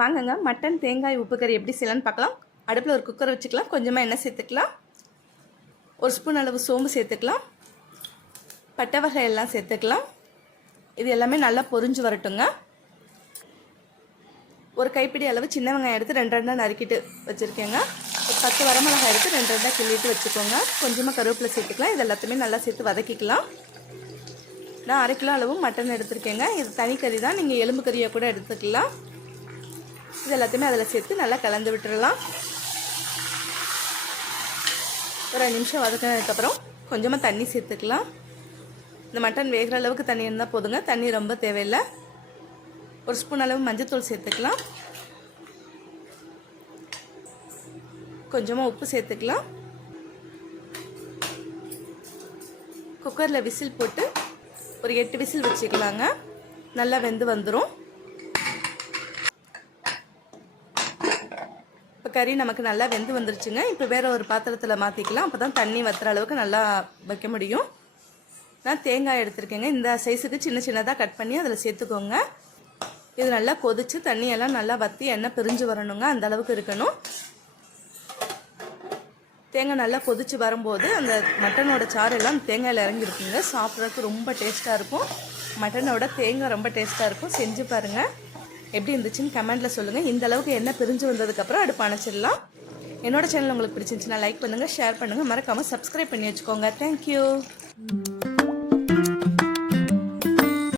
வாங்கங்க mutton தேங்காய் உப்பு கறி எப்படி செய்யலான்னு பார்க்கலாம். அடுப்பில் ஒரு குக்கர் வச்சுக்கலாம். கொஞ்சமாக எண்ணெய் சேர்த்துக்கலாம். ஒரு ஸ்பூன் அளவு சோம்பு சேர்த்துக்கலாம். பட்டை வகை எல்லாம் சேர்த்துக்கலாம். இது எல்லாமே நல்லா பொரிஞ்சு வரட்டுங்க. ஒரு கைப்பிடி அளவு சின்ன வெங்காயம் எடுத்து 2 நறுக்கிட்டு வச்சுருக்கேங்க. ஒரு 10 வரமிளகாய் எடுத்து 2 கிள்ளிட்டு வச்சுக்கோங்க. கொஞ்சமாக கருவேப்பிலை சேர்த்துக்கலாம். இது எல்லாத்தையுமே நல்லா சேர்த்து வதக்கிக்கலாம். நான் 1/2 கிலோ அளவு மட்டன் எடுத்துருக்கேங்க. இது தனி கறி தான், நீங்கள் எலும்பு கறியை கூட எடுத்துக்கலாம். இது எல்லாத்தையுமே அதில் சேர்த்து நல்லா கலந்து விட்டுடலாம். ஒரு 5 நிமிஷம் வதக்கினதுக்கப்புறம் கொஞ்சமாக தண்ணி சேர்த்துக்கலாம். இந்த மட்டன் வேகிற அளவுக்கு தண்ணி இருந்தால் போதுங்க, தண்ணி ரொம்ப தேவையில்லை. ஒரு ஸ்பூன் அளவு மஞ்சள்தூள் சேர்த்துக்கலாம். கொஞ்சமாக உப்பு சேர்த்துக்கலாம். குக்கரில் விசில் போட்டு ஒரு 8 விசில் வச்சுக்கலாங்க. நல்லா வெந்து வந்துடும். இப்போ கறி நமக்கு நல்லா வெந்து வந்துருச்சுங்க. இப்போ வேறு ஒரு பாத்திரத்தில் மாற்றிக்கலாம். அப்போ தான் தண்ணி வற்றுற அளவுக்கு நல்லா வைக்க முடியும். நான் தேங்காய் எடுத்துருக்கேங்க. இந்த சைஸுக்கு சின்ன சின்னதாக கட் பண்ணி அதில் சேர்த்துக்கோங்க. இது நல்லா கொதித்து தண்ணியெல்லாம் நல்லா வற்றி எண்ணெய் பிரிஞ்சு வரணுங்க. அந்த அளவுக்கு இருக்கணும். தேங்காய் நல்லா கொதித்து வரும்போது அந்த மட்டனோட சாரெல்லாம் தேங்காயில் இறங்கிருக்குங்க. சாப்பிட்றதுக்கு ரொம்ப டேஸ்ட்டாக இருக்கும். மட்டனோட தேங்காய் ரொம்ப டேஸ்ட்டாக இருக்கும். செஞ்சு பாருங்கள். எப்படி இருந்துச்சுன்னு கமெண்ட்டில் சொல்லுங்கள். இந்த அளவுக்கு எண்ணெய் பிரிஞ்சு வந்ததுக்கப்புறம் அடுப்பு அணைச்சிடலாம். என்னோடய சேனல் உங்களுக்கு பிடிச்சிருந்துச்சுன்னா லைக் பண்ணுங்கள், ஷேர் பண்ணுங்கள், மறக்காமல் சப்ஸ்கிரைப் பண்ணி வச்சுக்கோங்க. தேங்க்யூ.